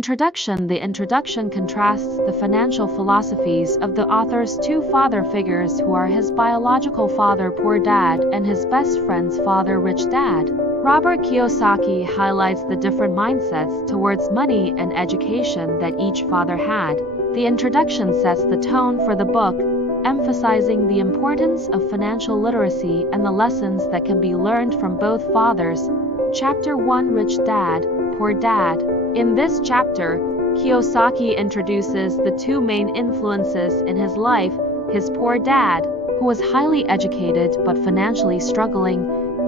Introduction. The introduction contrasts the financial philosophies of the author's two father figures, who are his biological father, Poor Dad, and his best friend's father, Rich Dad. Robert Kiyosaki highlights the different mindsets towards money and education that each father had. The introduction sets the tone for the book, emphasizing the importance of financial literacy and the lessons that can be learned from both fathers. Chapter 1: Rich Dad, Poor Dad. In this chapter, Kiyosaki introduces the two main influences in his life: his poor dad, who was highly educated but financially struggling,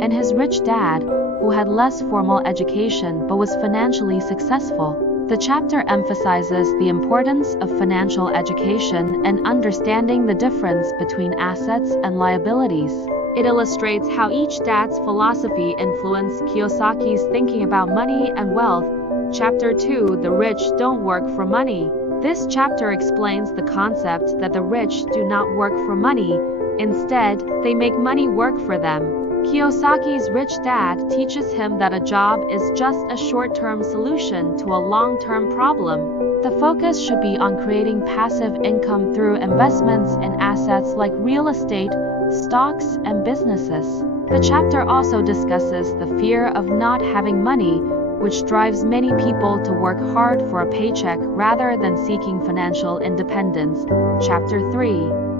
and his rich dad, who had less formal education but was financially successful. The chapter emphasizes the importance of financial education and understanding the difference between assets and liabilities. It illustrates how each dad's philosophy influenced Kiyosaki's thinking about money and wealth. Chapter 2: The Rich Don't Work for Money. This chapter explains the concept that the rich do not work for money. Instead, they make money work for them. Kiyosaki's rich dad teaches him that a job is just a short-term solution to a long-term problem. The focus should be on creating passive income through investments in assets like real estate, stocks, and businesses. The chapter also discusses the fear of not having money, which drives many people to work hard for a paycheck rather than seeking financial independence. Chapter 3: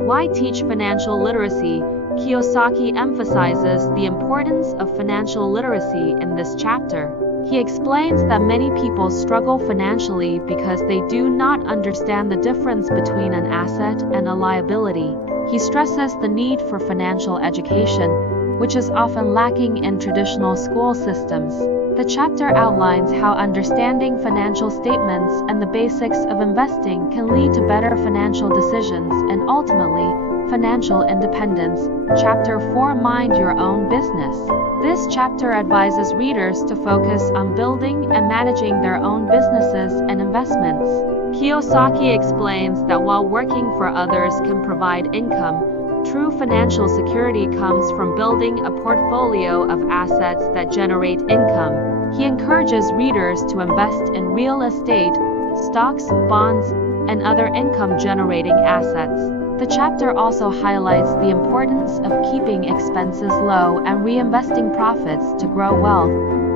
Why Teach Financial Literacy? Kiyosaki emphasizes the importance of financial literacy in this chapter. He explains that many people struggle financially because they do not understand the difference between an asset and a liability. He stresses the need for financial education, which is often lacking in traditional school systems. The chapter outlines how understanding financial statements and the basics of investing can lead to better financial decisions and ultimately, financial independence. Chapter 4: Mind Your Own Business. This chapter advises readers to focus on building and managing their own businesses and investments. Kiyosaki explains that while working for others can provide income, true financial security comes from building a portfolio of assets that generate income. He encourages readers to invest in real estate, stocks, bonds, and other income-generating assets. The chapter also highlights the importance of keeping expenses low and reinvesting profits to grow wealth.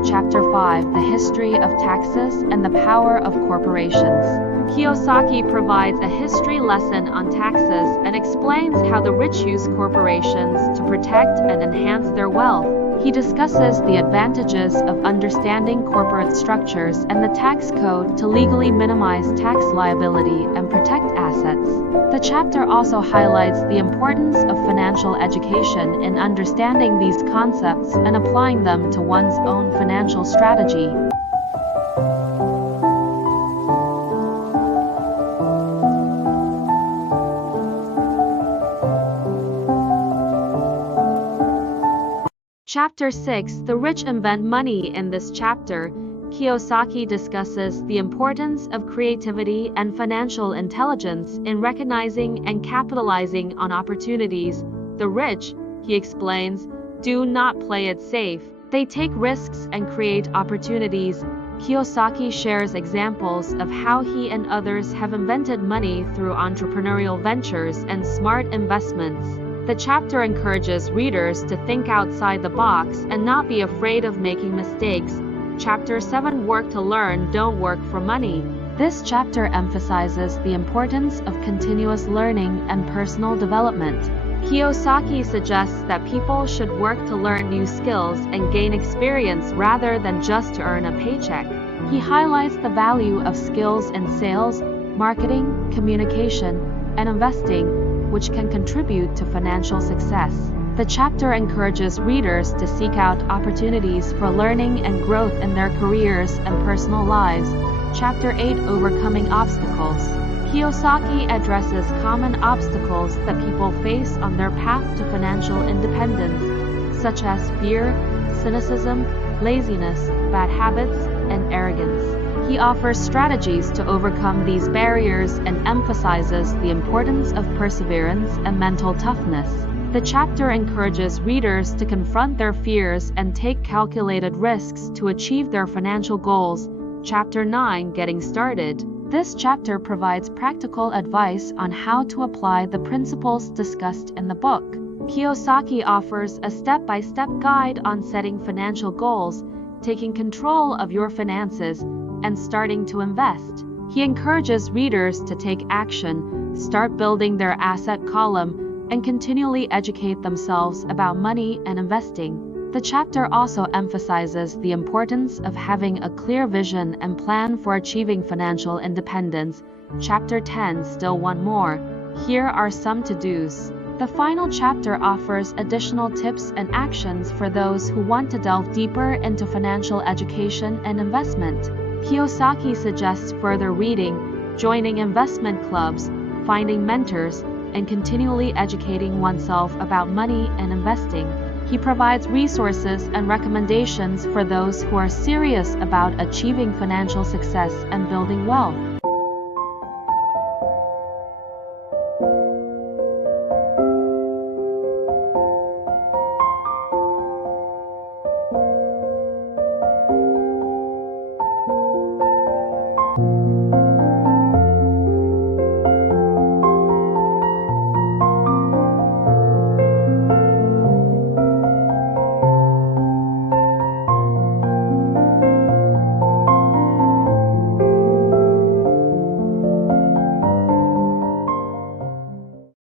Chapter 5: The History of Taxes and the Power of Corporations. Kiyosaki provides a history lesson on taxes and explains how the rich use corporations to protect and enhance their wealth. He discusses the advantages of understanding corporate structures and the tax code to legally minimize tax liability and protect assets. The chapter also highlights the importance of financial education in understanding these concepts and applying them to one's own financial strategy. Chapter 6: The Rich Invent Money. In this chapter, Kiyosaki discusses the importance of creativity and financial intelligence in recognizing and capitalizing on opportunities. The rich, he explains, do not play it safe. They take risks and create opportunities. Kiyosaki shares examples of how he and others have invented money through entrepreneurial ventures and smart investments. The chapter encourages readers to think outside the box and not be afraid of making mistakes. Chapter 7: Work to Learn, Don't Work for Money. This chapter emphasizes the importance of continuous learning and personal development. Kiyosaki suggests that people should work to learn new skills and gain experience rather than just to earn a paycheck. He highlights the value of skills in sales, marketing, communication, and investing, which can contribute to financial success. The chapter encourages readers to seek out opportunities for learning and growth in their careers and personal lives. Chapter 8: Overcoming Obstacles. Kiyosaki addresses common obstacles that people face on their path to financial independence, such as fear, cynicism, laziness, bad habits, and arrogance. He offers strategies to overcome these barriers and emphasizes the importance of perseverance and mental toughness. The chapter encourages readers to confront their fears and take calculated risks to achieve their financial goals. Chapter 9, Getting Started. This chapter provides practical advice on how to apply the principles discussed in the book. Kiyosaki offers a step-by-step guide on setting financial goals, taking control of your finances, and starting to invest. He encourages readers to take action, start building their asset column, and continually educate themselves about money and investing. The chapter also emphasizes the importance of having a clear vision and plan for achieving financial independence. Chapter 10, Still Want More? Here are some to-dos. The final chapter offers additional tips and actions for those who want to delve deeper into financial education and investment. Kiyosaki suggests further reading, joining investment clubs, finding mentors, and continually educating oneself about money and investing. He provides resources and recommendations for those who are serious about achieving financial success and building wealth.